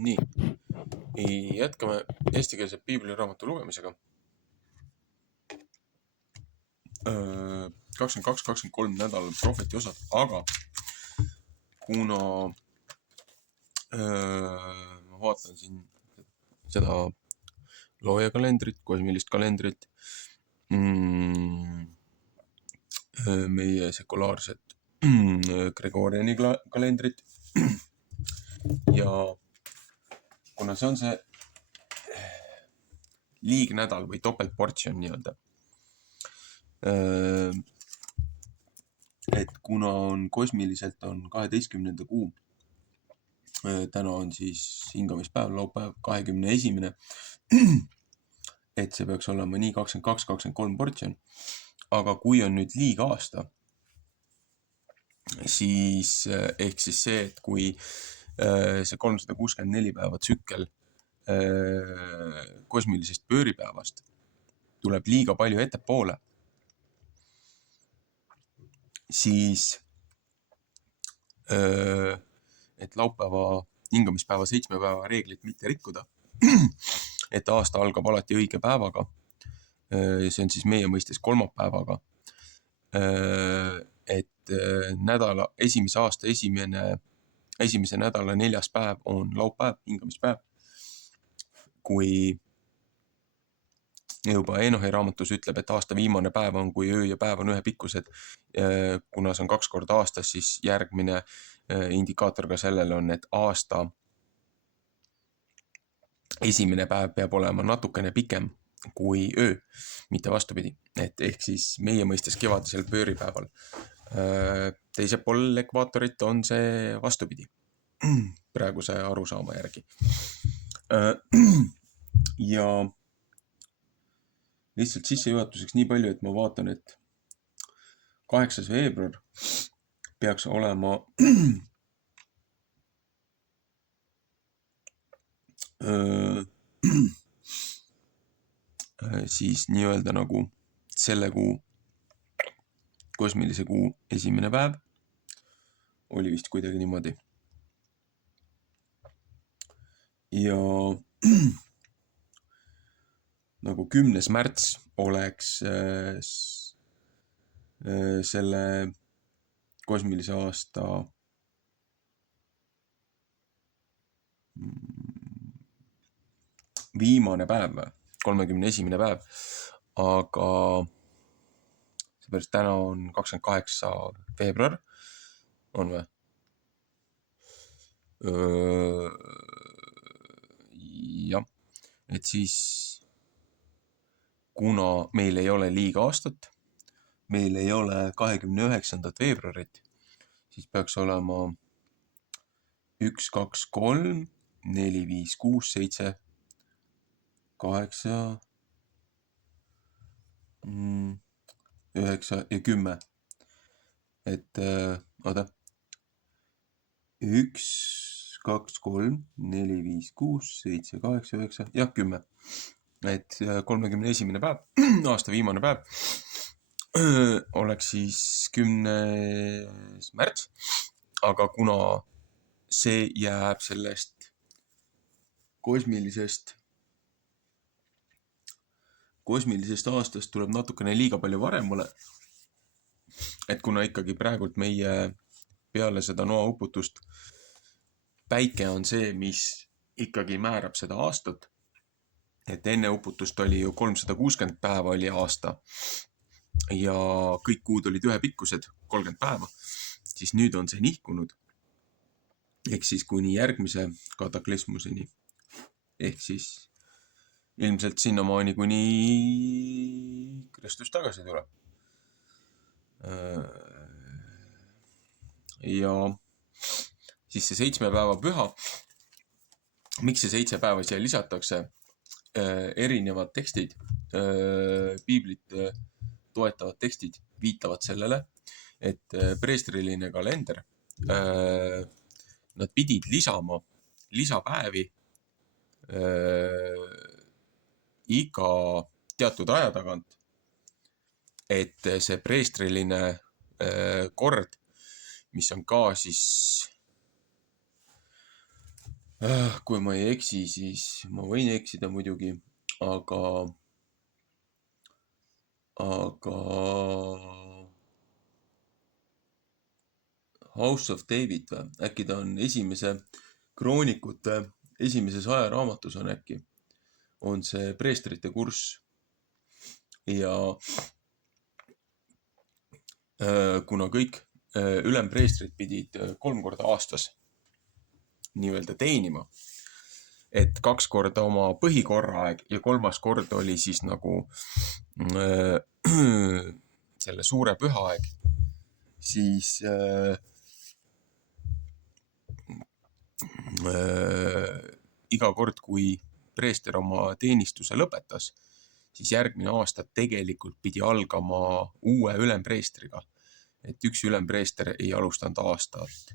Nii, jätkame eestikeelse piibliraamatu lugemisega. 22-23 nädal prohveti osad, aga kuna ma vaatan siin seda loojakalendrit, kosmilist kalendrit, meie sekulaarset Gregoriani kalendrit ja kuna see on see liignädal või topeltportsjon nii-öelda, et kuna on kosmiliselt on 12. kuu, täna on siis hingamispäev, laupäev 21. et see peaks olema nii 22-23 portsjon, aga kui on nüüd liigaasta, siis ehk siis see, et kui see 364 päeva tsükkel kosmilisest pööripäevast tuleb liiga palju ettepoole, siis et laupäeva hingamispäeva 7 päeva reeglit mitte rikkuda, et aasta algab alati õige päevaga, see on siis meie mõistes kolmapäevaga, et nädala esimese aasta esimese nädala 4. päev on laupäev, hingamispäev. Kui juba Enohi raamatus ütleb, et aasta viimane päev on, kui öö ja päev on ühepikkused, kuna see on 2 korda aastas, siis järgmine indikaator ka sellele on, et aasta esimene päev peab olema natukene pikem kui öö, mitte vastupidi. Et ehk siis meie mõistes kevadisel pööripäeval teisel pool ekvaatorit on see vastupidi praeguse arusaama järgi. Ja lihtsalt sissejuhatuseks nii palju, et ma vaatan, et 8. veebruar peaks olema siis nii-öelda nagu selle kuu, kosmilise kuu esimene päev. Oli vist kuidagi niimoodi. Ja nagu 10. märts oleks selle kosmilise aasta viimane päev, 31. päev, aga seepärast täna on 28. veebruar, on või? Jah, et siis kuna meil ei ole liigaastat, meil ei ole 29. veebruarit, siis peaks olema 1, 2, 3, 4, 5, 6, 7, 8, 9 ja 10. Et oota. 1, 2, 3, 4, 5, 6, 7, 8, 9, jah 10. Et 31. päev, aasta viimane päev, oleks siis 10. märts, aga kuna see jääb sellest kosmilisest aastast tuleb natukene liiga palju varem mulle, et kuna ikkagi praegult meie peale seda noauputust päike on see, mis ikkagi määrab seda aastat, et enne uputust oli ju 360 päeva oli aasta ja kõik kuud olid ühepikkused, 30 päeva, siis nüüd on see nihkunud. Ehk siis kuni järgmise kataklesmuseni, ehk siis ilmselt sinnamaani, kuni Kristus tagasi tuleb. Ja siis see 7 päeva püha, miks see 7 päeva siia lisatakse? Erinevad tekstid, piiblit toetavad tekstid viitavad sellele, et preestriline kalender, nad pidid lisama lisapäevi iga teatud aja tagant, et see preestriline kord, mis on ka siis Kui ma ei eksi, siis ma võin eksida muidugi, aga, aga House of David või? Äkki ta on esimese kroonikute esimeses ajaraamatus on äkki, on see preestrite kurss ja kuna kõik ülempreestrid pidid 3 korda aastas nii-öelda teenima, et 2 korda oma põhikorraaeg ja 3. kord oli siis nagu selle suure pühaaeg, siis iga kord, kui preester oma teenistuse lõpetas, siis järgmine aasta tegelikult pidi algama uue ülempreestriga. Et üks ülempreester ei alustanud aastat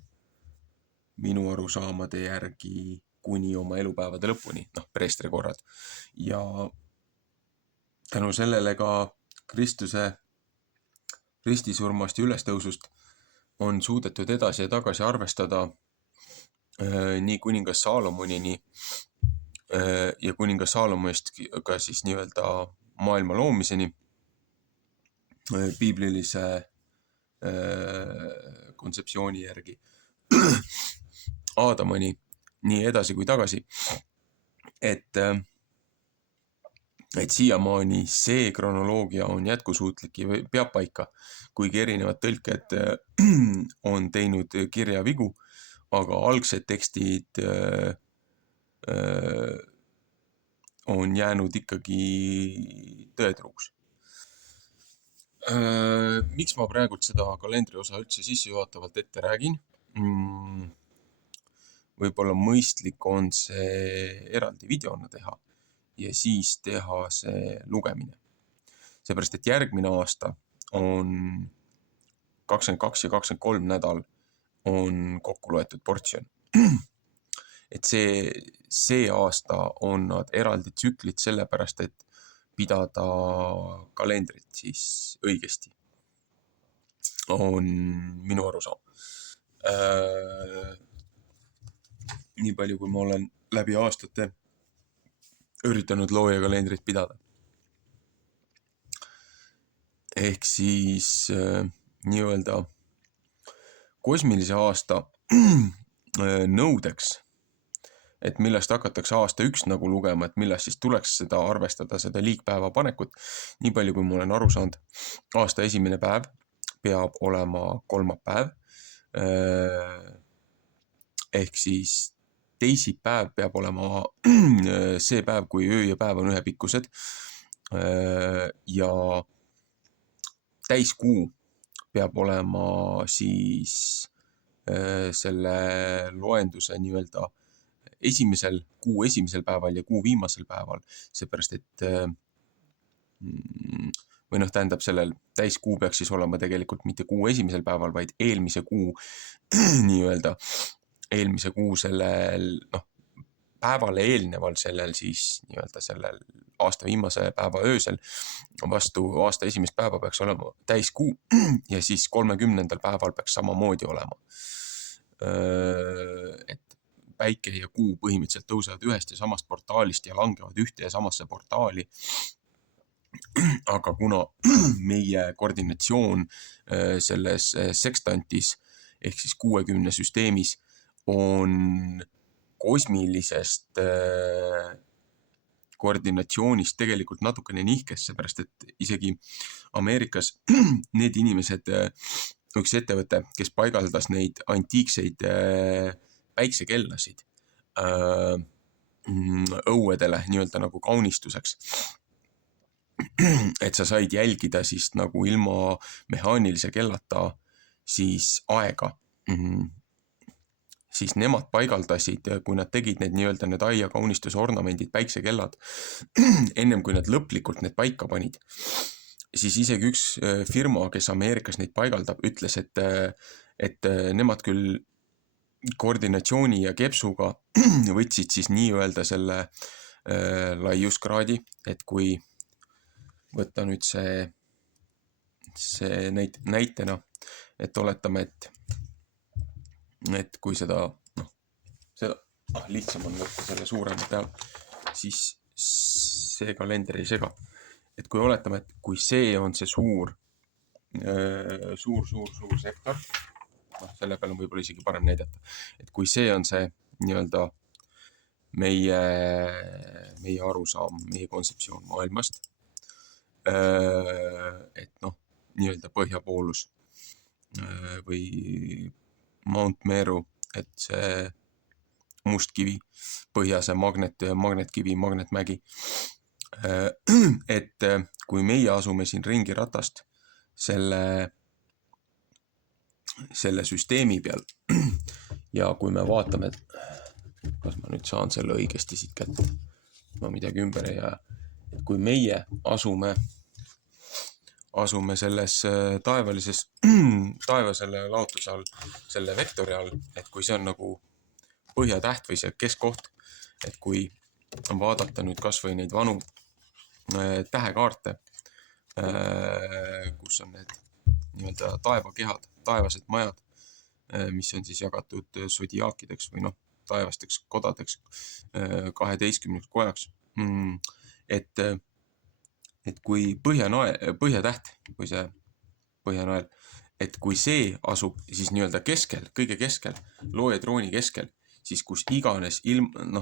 minu arusaamade järgi kuni oma elupäevade lõpuni, preestri korrad. Ja tänu sellele ka Kristuse ristisurmast ja ülestõusust on suudetud edasi ja tagasi arvestada nii kuningas Saalomonini ja kuningas Saalomonist ka siis nii-öelda maailma loomiseni piiblilise kontseptsiooni järgi Aadamani nii edasi kui tagasi, et siiamaani see kronoloogia on jätkusuutlik ja peab paika, kuigi erinevad tõlked on teinud kirjavigu, aga algsed tekstid on jäänud ikkagi tõetruuks. Miks ma praegult seda kalendri osa üldse sissejuhatavalt ette räägin? Võib-olla mõistlik on see eraldi videona teha ja siis teha see lugemine. Seepärast, et järgmine aasta on 22 ja 23 nädal on kokku loetud portsjon. Et see aasta on nad eraldi tsüklid sellepärast, et pidada kalendrit siis õigesti. On minu arusaam. Nii palju, kui ma olen läbi aastate üritanud looja kalendrit pidada. Ehk siis nii-öelda kosmilise aasta nõudeks, et millest hakatakse aasta 1 nagu lugema, et millest siis tuleks seda arvestada, seda liigpäeva panekut. Nii palju, kui ma olen aru saanud, aasta esimene päev peab olema kolmapäev. Ehk siis teisipäev peab olema see päev, kui öö ja päev on ühepikkused. Ja täiskuu peab olema siis selle loenduse nii-öelda kuu esimesel päeval ja kuu viimasel päeval, seepärast et või tähendab sellel täiskuu peaks siis olema tegelikult mitte kuu esimesel päeval, vaid eelmise kuu nii-öelda eelmise kuu sellel päevale eelneval sellel siis nii-öelda sellel aasta viimase päeva öösel vastu aasta esimest päeva peaks olema täiskuu ja siis 30. päeval peaks samamoodi olema. Et päike ja kuu põhimõtteliselt tõusevad ühest ja samast portaalist ja langevad ühte ja samasse portaali. Aga kuna meie koordinatsioon selles sekstantis ehk siis 60 süsteemis on kosmilisest koordinatsioonist tegelikult natukene nihkes, seepärast et isegi Ameerikas need inimesed, üks ettevõte, kes paigaldas neid antiikseid päiksekellasid õuedele nii-öelda nagu kaunistuseks, et sa said jälgida siis nagu ilma mehaanilise kellata siis aega. Siis nemad paigaldasid, kui nad tegid need aia kaunistuse ornamendid, päiksekellad, ennem kui nad lõplikult need paika panid, siis isegi üks firma, kes Ameerikas neid paigaldab, ütles, et nemad küll koordinatsiooni ja kepsuga võtsid siis nii-öelda selle laiuskraadi, et kui võtta nüüd see näitena, et oletame, et kui seda lihtsam on võtta selle suurema peal, siis see kalender ei sega. Et kui oletame, et kui see on see suur sektor, selle peal on võib-olla isegi parem näidata, et kui see on see nii-öelda meie arusaam, meie kontseptsioon maailmast, et nii-öelda põhjapoolus või Mount Meru, et see mustkivi, põhjase magnetkivi, magnetmägi, et kui meie asume siin ringiratast selle süsteemi peal ja kui me vaatame, et kas ma nüüd saan selle õigesti siit kätte, ma midagi ümber ei jää, et kui meie asume selles taevasele laotuse all, selle vektori all, et kui see on nagu põhjatäht või see keskkoht, et kui vaadata nüüd kas või neid vanu tähekaarte, kus on need nii-öelda taevakehad, taevased majad, mis on siis jagatud sodiaakideks või taevasteks kodadeks, 12 kojaks. Et kui põhjatäht või see põhjanael, et kui see asub siis nii-öelda keskel, kõige keskel, loojatrooni keskel, siis kus iganes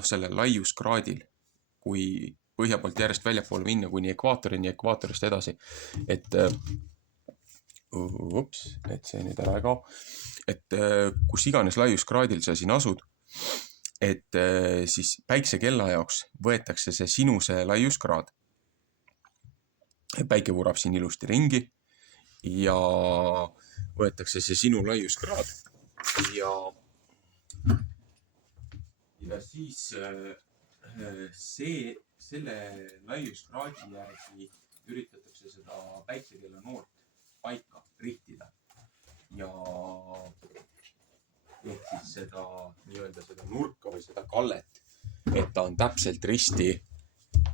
selle laiuskraadil, kui põhja poolt järjest väljapoole minna kuni ekvaatorini, ekvaatorist edasi, et see nüüd ära ei kao, et kus iganes laiuskraadil sa siin asud, et siis päiksekella jaoks võetakse see sinu see laiuskraad. Päike vurab siin ilusti ringi ja võetakse see sinu laiuskraad ja siis selle laiuskraadi järgi üritatakse seda päiksekella noort paika rihtida ja ehk siis seda nii-öelda seda nurka või seda kallet, et ta on täpselt risti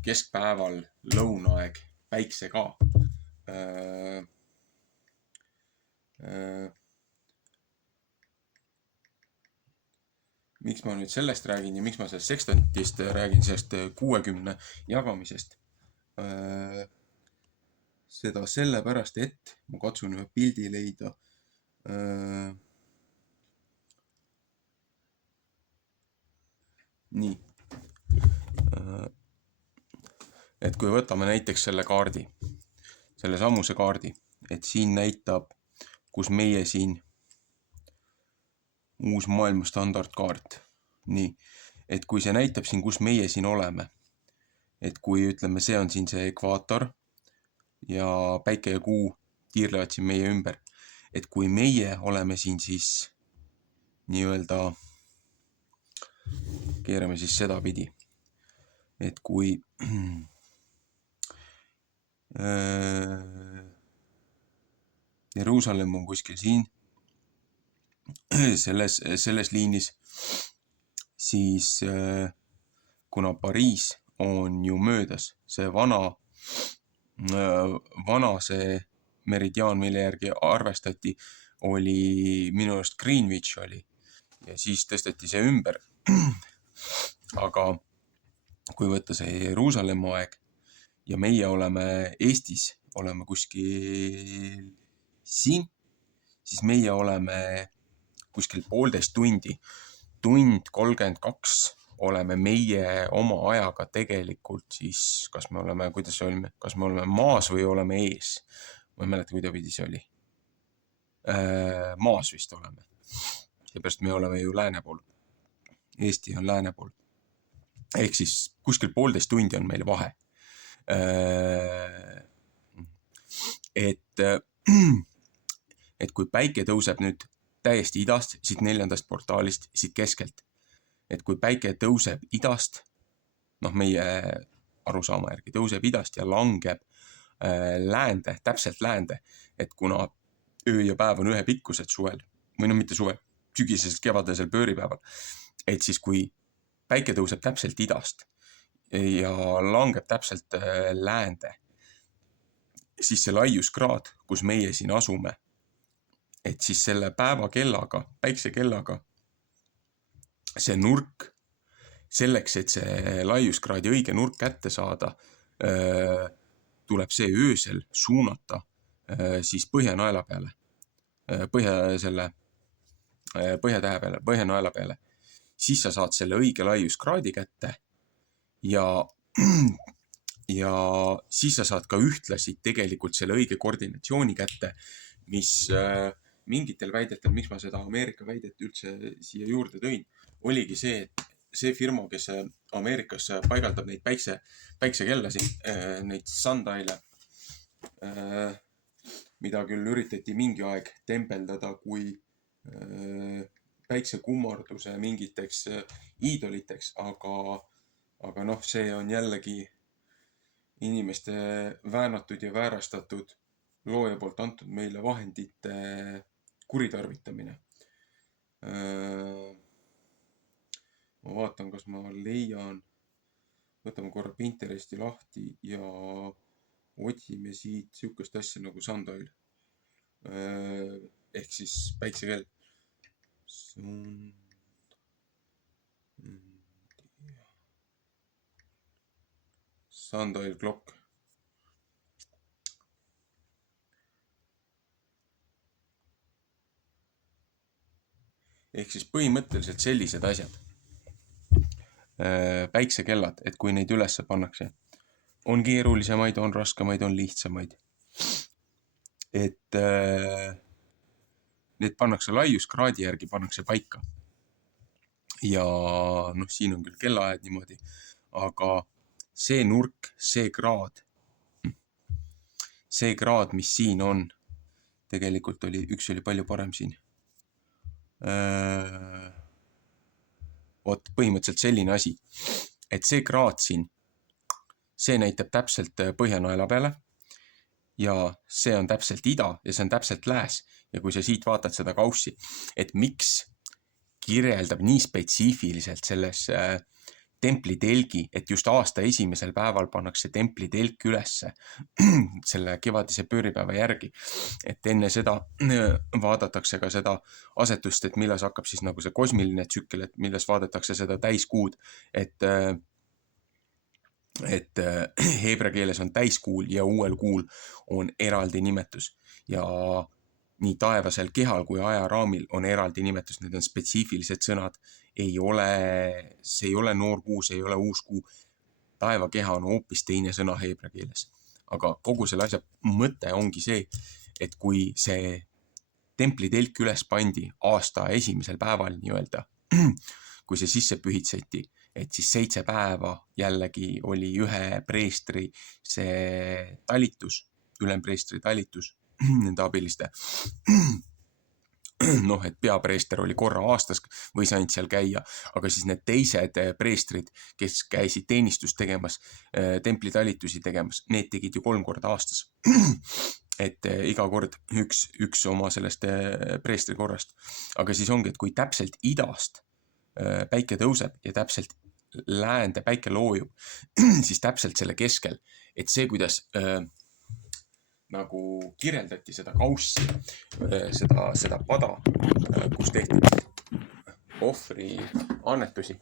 keskpäeval lõunaaeg päikse ka. Miks ma nüüd sellest räägin ja miks ma sellest sekstantist räägin, sellest 60 jagamisest? Seda sellepärast, et ma katsun ühe pildi leida. Nii. Et kui võtame näiteks selle kaardi, selle samuse kaardi, et siin näitab, kus meie siin uus maailma standardkaart. Nii, et kui see näitab siin, kus meie siin oleme, et kui ütleme, see on siin see ekvaator ja päike ja kuu tiirlevad siin meie ümber, et kui meie oleme siin siis nii-öelda, keerame siis seda pidi, et kui Jeruusalemm on kuskil siin, selles liinis, siis kuna Pariis on ju möödas, see vana see meridiaan, mille järgi arvestati, oli minu arust Greenwich oli ja siis tõsteti see ümber. Aga kui võtta see Jeruusalemma aeg ja meie oleme Eestis, oleme kuskil siin, siis meie oleme kuskil 1,5 tundi, 1:32 oleme meie oma ajaga tegelikult siis, kas me oleme, kuidas see olime, kas me oleme maas või oleme ees? Ma ei mäleta, kuidapidi see oli. Maas vist oleme. Seepärast me oleme ju lääne pool. Eesti on lääne pool. Ehk siis kuskil 1,5 tundi on meil vahe. Et kui päike tõuseb nüüd täiesti idast, siit 4. portaalist, siit keskelt, et kui päike tõuseb idast, meie arusaama järgi tõuseb idast ja langeb läände, täpselt läände, et kuna öö ja päev on ühepikkused suvel, või mitte suvel, sügisesel kevadesel pööripäeval, et siis kui päike tõuseb täpselt idast ja langeb täpselt läände, siis see laiuskraad, kus meie siin asume, et siis selle päevakellaga, päiksekellaga, see nurk selleks, et see laiuskraadi õige nurk kätte saada, tuleb see öösel suunata siis põhjanaela peale, põhjatähe peale, põhjanaela peale. Siis sa saad selle õige laiuskraadi kätte ja siis sa saad ka ühtlasi tegelikult selle õige koordinatsiooni kätte, mis mingitel väidetel, miks ma seda Ameerika väidet üldse siia juurde tõin, oligi see, et see firma, kes Ameerikas paigaldab neid päiksekellasid, neid sundial'e, mida küll üritati mingi aeg tempeldada kui päiksekummarduse mingiteks iidoliteks, aga noh, see on jällegi inimeste väänatud ja väärastatud looja poolt antud meile vahendite kuritarvitamine. Ma vaatan, kas ma leian, võtame korra Pinteresti lahti ja otsime siit sihukest asja nagu sundial. Ehk siis päiksekell. Sundial clock. Ehk siis põhimõtteliselt sellised asjad. Päiksekellad, et kui neid ülesse pannakse, on keerulisemaid, on raskemaid, on lihtsamaid. Et need pannakse laiuskraadi järgi, pannakse paika. Ja noh, siin on küll kellaajad niimoodi, aga see nurk, see kraad, mis siin on, tegelikult üks oli palju parem siin. Vot põhimõtteliselt selline asi, et see kraad siin, see näitab täpselt põhjanaela peale ja see on täpselt ida ja see on täpselt lääs. Ja kui sa siit vaatad seda kaussi, et miks kirjeldab nii spetsiifiliselt selles templitelgi, et just aasta esimesel päeval pannakse templitelk ülesse selle kevadise pööripäeva järgi. Et enne seda vaadatakse ka seda asetust, et milles hakkab siis nagu see kosmiline tsükkel, et milles vaadatakse seda täiskuud, et heebrea keeles on täiskuul ja uuel kuul on eraldi nimetus ja nii taevasel kehal kui ajaraamil on eraldi nimetus, need on spetsiifilised sõnad. See ei ole noor kuu, see ei ole uus kuu. Taevakeha on hoopis teine sõna heebrea keeles. Aga kogu selle asja mõte ongi see, et kui see templitelk üles pandi aasta esimesel päeval nii-öelda, kui see sisse pühitseti, et siis 7 päeva jällegi oli ühe preestri see talitus, ülempreestri talitus, nende abiliste. Noh, et peapreester oli korra aastas või saanud seal käia, aga siis need teised preestrid, kes käisid teenistust tegemas, templitalitusi tegemas, need tegid ju 3 korda aastas. Et iga kord üks oma sellest preestri korrast. Aga siis ongi, et kui täpselt idast päike tõuseb ja täpselt läände päike loojub, siis täpselt selle keskel, et see, kuidas nagu kirjeldati seda kaussi, seda pada, kus tehti ohvri annetusi,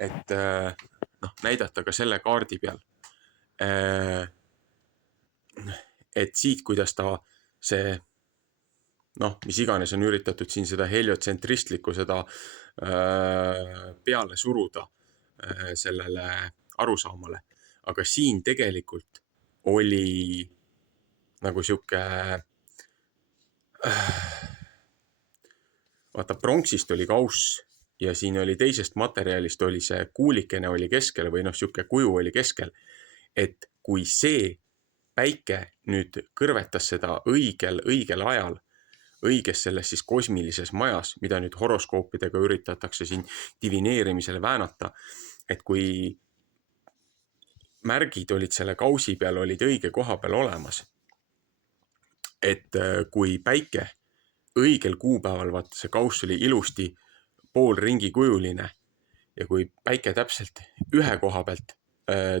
et näidata ka selle kaardi peal. Et siit, kuidas see, mis iganes on üritatud siin seda heliotsentristlikku seda peale suruda sellele arusaamale. Aga siin tegelikult oli nagu sihuke, vaata, pronksist oli kauss ja siin oli teisest materjalist oli see kuulikene oli keskel või sihuke kuju oli keskel. Et kui see päike nüüd kõrvetas seda õigel ajal, õiges selles siis kosmilises majas, mida nüüd horoskoopidega üritatakse siin divineerimisel väänata, et kui märgid olid selle kausi peal, olid õige koha peal olemas, et kui päike õigel kuupäeval, vaata see kauss oli ilusti poolringi kujuline ja kui päike täpselt ühe koha pealt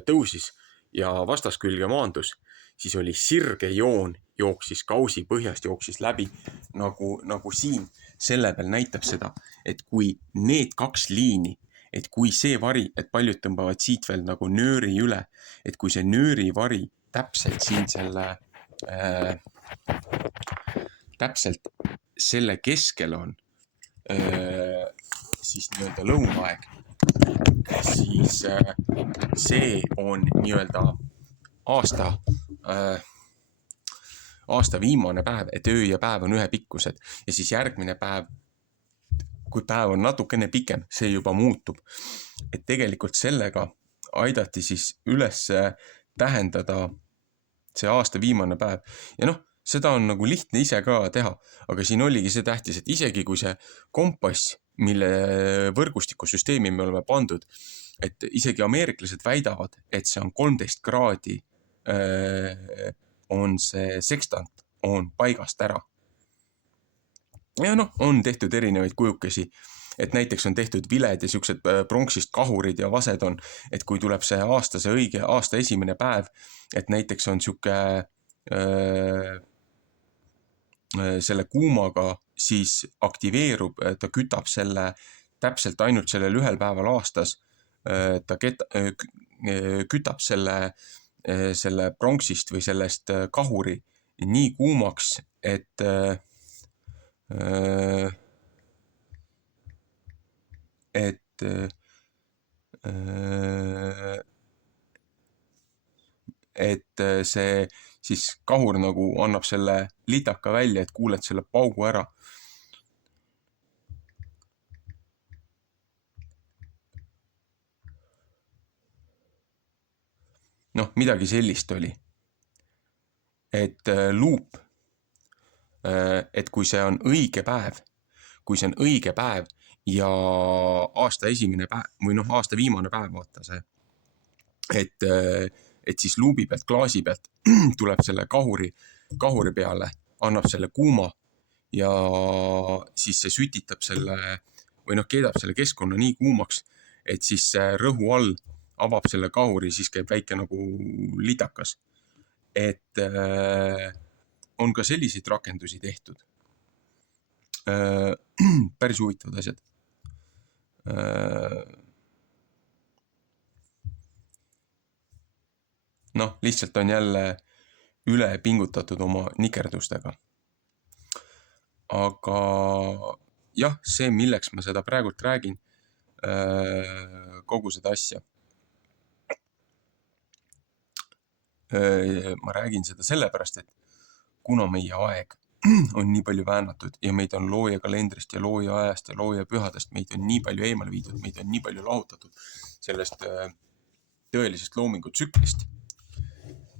tõusis ja vastaskülge maandus, siis oli sirge joon jooksis kausi põhjast, jooksis läbi nagu siin selle peal näitab seda, et kui need 2 liini et kui see vari, et paljud tõmbavad siit veel nagu nööri üle, et kui see nöörivari täpselt siin täpselt selle keskel on siis nii-öelda lõunaaeg, siis see on nii-öelda aasta viimane päev, et öö ja päev on ühepikkused ja siis järgmine päev, kui päev on natukene pikem, see juba muutub. Et tegelikult sellega aidati siis üles tähendada see aasta viimane päev. Ja seda on nagu lihtne ise ka teha, aga siin oligi see tähtis, et isegi kui see kompass, mille võrgustikusüsteemi me oleme pandud, et isegi ameeriklased väidavad, et see on 13 kraadi, on see sekstant, on paigast ära. Ja on tehtud erinevaid kujukesi, et näiteks on tehtud viled ja siuksed pronksist kahurid ja vased on, et kui tuleb see õige aasta esimene päev, et näiteks on siuke selle kuumaga, siis aktiveerub, ta kütab selle täpselt ainult sellel ühel päeval aastas, ta kütab selle pronksist või sellest kahuri nii kuumaks, et see siis kahur nagu annab selle litaka välja, et kuuled selle paugu ära. Midagi sellist oli. Et luup, et kui see on õige päev ja aasta esimene päev või aasta viimane päev, vaata see, et siis luubi pealt, klaasi pealt tuleb selle kahuri peale, annab selle kuuma ja siis see sütitab selle või keedab selle keskkonna nii kuumaks, et siis rõhu all avab selle kahuri, siis käib väike nagu litakas. Et on ka selliseid rakendusi tehtud. Päris huvitavad asjad. Lihtsalt on jälle üle pingutatud oma nikerdustega. Aga jah, see, milleks ma seda praegult räägin, kogu seda asja. Ma räägin seda sellepärast, et kuna meie aeg on nii palju väänatud ja meid on looja kalendrist ja looja ajast ja looja pühadest, meid on nii palju eemale viidud, meid on nii palju lahutatud sellest tõelisest loomingu tsüklist,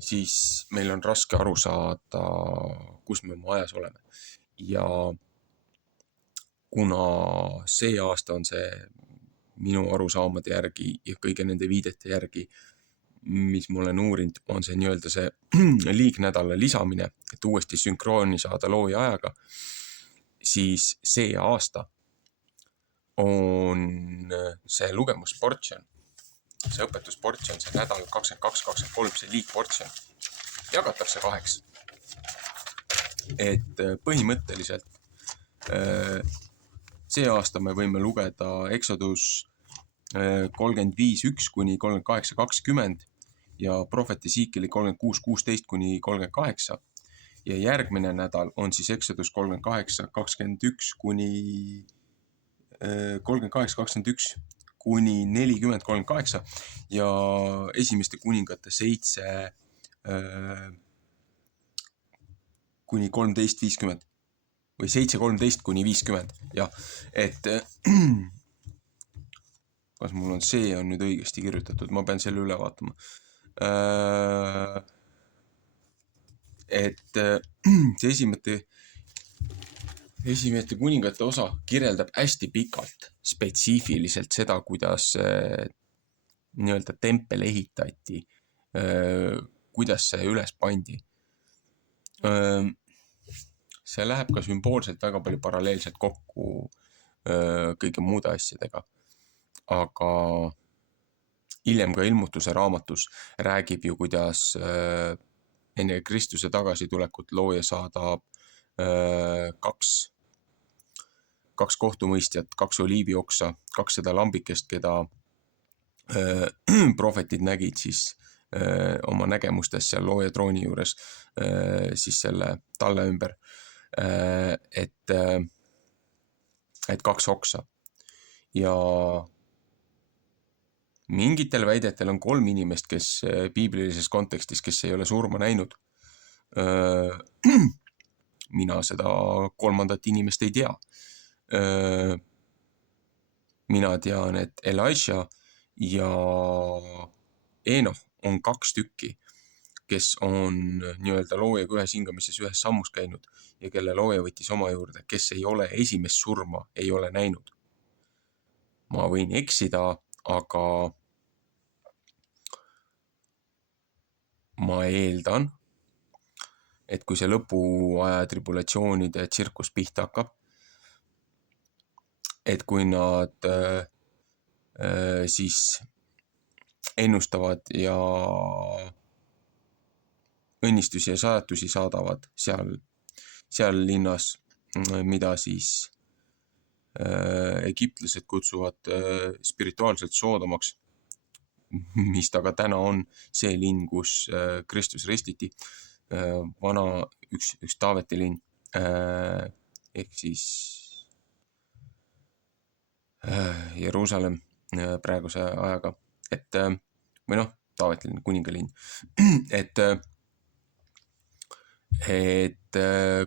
siis meil on raske aru saada, kus me oma ajas oleme. Ja kuna see aasta on see minu arusaamade järgi ja kõige nende viidete järgi, mis ma olen uurinud, on see nii-öelda see liignädala lisamine, et uuesti sünkrooni saada looja ajaga, siis see aasta on see lugemusportsjon, see õpetusportsjon, see nädal 22-23, see liigportsjon jagatakse 2. Et põhimõtteliselt see aasta me võime lugeda Exodus 35.1 kuni 38.20 ja Prohvet Ezekieli 36.16 kuni 38 ja järgmine nädal on siis Exodus 38.21 kuni 38.21 kuni 40.38 ja esimeste kuningate 7 kuni 13.50 või 7.13 kuni 50. Jah, et kas mul on see on nüüd õigesti kirjutatud, ma pean selle üle vaatama. Et see esimete kuningate osa kirjeldab hästi pikalt, spetsiifiliselt seda, kuidas nii-öelda tempel ehitati, kuidas see üles pandi. See läheb ka sümboolselt väga palju paralleelselt kokku kõige muude asjadega. Aga hiljem ka ilmutuse raamatus räägib ju, kuidas enne Kristuse tagasitulekut looja saadab 2 kohtumõistjat, 2 oliivioksa, 2 seda lambikest, keda prohvetid nägid siis oma nägemustes seal looja trooni juures siis selle talle ümber, et 2 oksa. Ja mingitel väidetel on 3 inimest, kes piiblilises kontekstis, kes ei ole surma näinud. Mina seda 3. inimest ei tea. Mina tean, et Elisha ja Enoh on 2 tükki, kes on nii-öelda loojaga ühes hingamises ühes sammus käinud ja kelle looja võttis oma juurde, kes ei ole esimest surma, ei ole näinud. Ma võin eksida, aga ma eeldan, et kui see lõpuaja tribulatsioonide tsirkus pihta hakkab, et kui nad siis ennustavad ja õnnistusi ja saatusi saadavad seal linnas, mida siis egiptlased kutsuvad spirituaalselt Soodomaks, mis ta ka täna on, see linn, kus Kristus ristiti, üks Taaveti linn, ehk siis Jeruusalemm praeguse ajaga, või noh, Taaveti linn, kuningalinn, et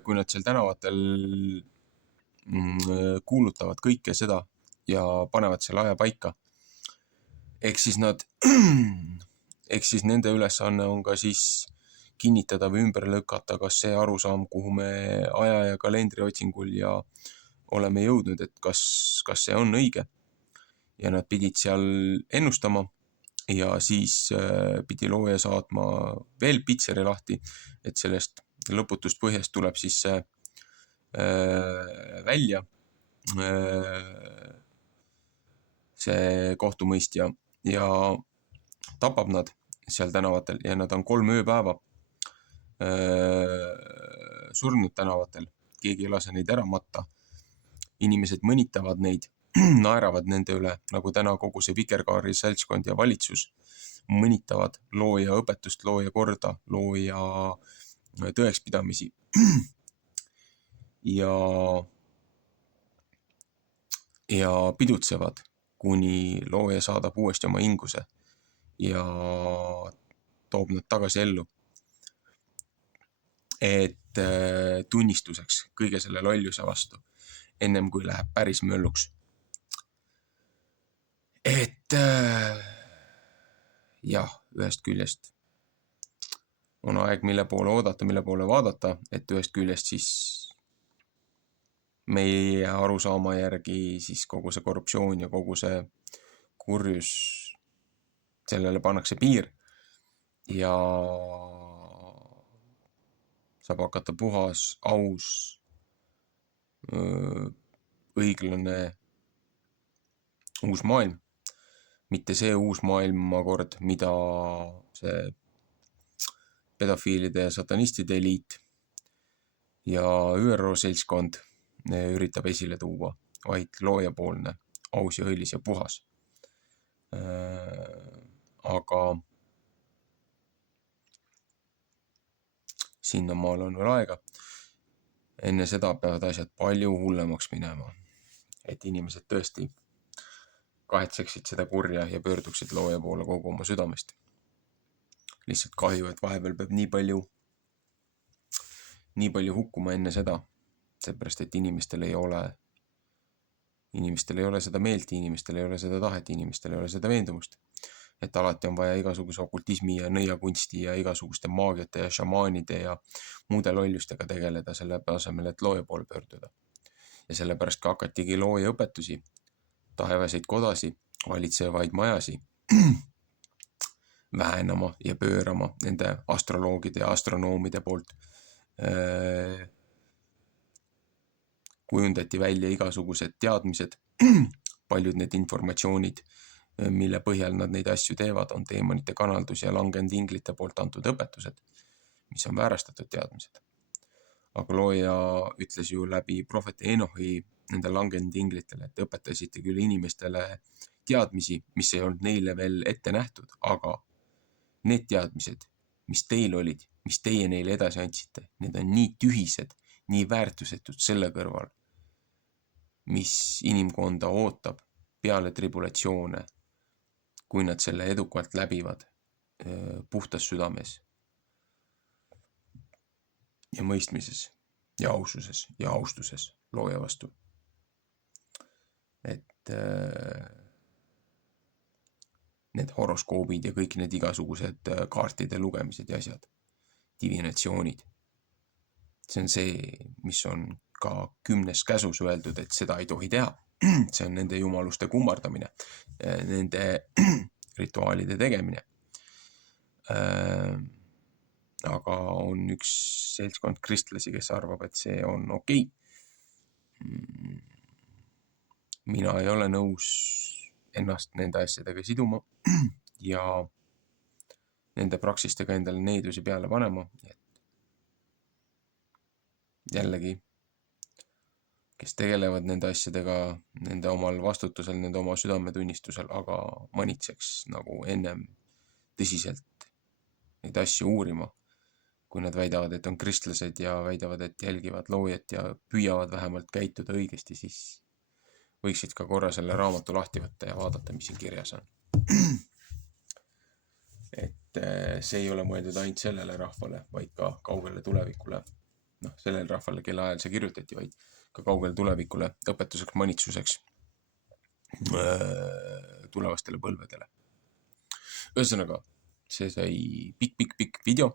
kui nad seal tänavatel kuulutavad kõike seda ja panevad selle aja paika, eks siis nende ülesanne on ka siis kinnitada või ümber lükata, kas see arusaam, kuhu me aja ja kalendri otsingul ja oleme jõudnud, et kas see on õige. Ja nad pidid seal ennustama ja siis pidi looja saatma veel pitseri lahti, et sellest lõputust põhjast tuleb siis see välja, see kohtumõistja ja tapab nad seal tänavatel ja nad on 3 ööpäeva surnud tänavatel. Keegi ei lase neid ära matta. Inimesed mõnitavad neid, naeravad nende üle, nagu täna kogu see vikerkaari seltskond ja valitsus mõnitavad looja õpetust, looja korda, looja tõekspidamisi. Ja pidutsevad, kuni looja saadab uuesti oma hinguse ja toob nad tagasi ellu. Et tunnistuseks kõige selle lolluse vastu, ennem kui läheb päris mölluks. Et jah, ühest küljest on aeg, mille poole oodata, mille poole vaadata, et ühest küljest siis meie arusaama järgi siis kogu see korruptsioon ja kogu see kurjus, sellele pannakse piir ja saab hakata puhas, aus, õiglane uus maailm. Mitte see uus maailmakord, mida see pedofiilide ja satanistide eliit ja ÜRO seltskond üritab esile tuua, vaid loojapoolne, aus ja õilis ja puhas. Aga sinnamaal on veel aega. Enne seda peavad asjad palju hullemaks minema, et inimesed tõesti kahetseksid seda kurja ja pöörduksid looja poole kogu oma südamest. Lihtsalt kahju, et vahepeal peab nii palju hukkuma enne seda, seepärast, et inimestel ei ole seda meelt, inimestel ei ole seda tahet, inimestel ei ole seda veendumust. Et alati on vaja igasuguse okultismi ja nõiakunsti ja igasuguste maagiate ja šamaanide ja muude lollustega tegeleda selle asemel, et looja poole pöörduda. Ja sellepärast ka hakatigi looja õpetusi, taevaseid kodasi, valitsevaid majasi vähenama ja pöörama nende astroloogide ja astronoomide poolt. Kujundati välja igasugused teadmised, paljud need informatsioonid, mille põhjal nad neid asju teevad, on teemonite kanaldus ja langenud inglite poolt antud õpetused, mis on väärastatud teadmised. Aga looja ütles ju läbi prohvet Enohi nende langenud inglitele, et õpetasite küll inimestele teadmisi, mis ei olnud neile veel ette nähtud, aga need teadmised, mis teil olid, mis teie neile edasi andsite, need on nii tühised, nii väärtusetud selle kõrval, mis inimkonda ootab peale tribulatsioone, kui nad selle edukalt läbivad puhtas südames ja mõistmises ja aususes ja austuses looja vastu. Et need horoskoobid ja kõik need igasugused kaartide lugemised ja asjad, divinatsioonid, see on see, mis on ka 10. käsus öeldud, et seda ei tohi teha. See on nende jumaluste kummardamine, nende rituaalide tegemine. Aga on üks seltskond kristlasi, kes arvab, et see on okei. Mina ei ole nõus ennast nende asjadega siduma ja nende praksistega endale needusi peale panema. Jällegi, kes tegelevad nende asjadega, nende omal vastutusel, nende oma südametunnistusel, aga manitseks nagu ennem tõsiselt neid asju uurima, kui nad väidavad, et on kristlased ja väidavad, et jälgivad loojat ja püüavad vähemalt käituda õigesti, siis võiksid ka korra selle raamatu lahti võtta ja vaadata, mis siin kirjas on. Et see ei ole mõeldud ainult sellele rahvale, vaid ka kaugele tulevikule. Sellele rahvale, kelle ajal see kirjutati, vaid ka kaugele tulevikule, õpetuseks, manitsuseks tulevastele põlvedele. Ühesõnaga, see sai pikk video.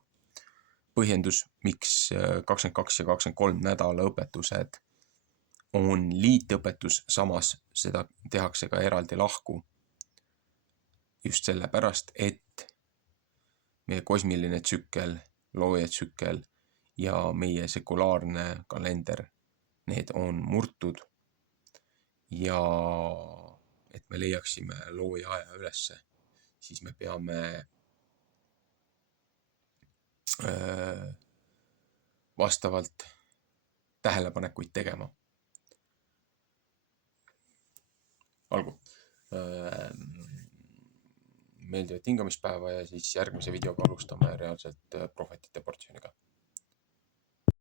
Põhjendus, miks 22 ja 23 nädala õpetused on liitõpetus, samas seda tehakse ka eraldi lahku. Just sellepärast, et meie kosmiline tsükkel, looja tsükkel ja meie sekulaarne kalender, need on murtud ja et me leiaksime looja aja ülesse, siis me peame vastavalt tähelepanekuid tegema. Algu. Meeldivat hingamispäeva ja siis järgmise videoga alustame reaalselt prohvetite portsjoniga.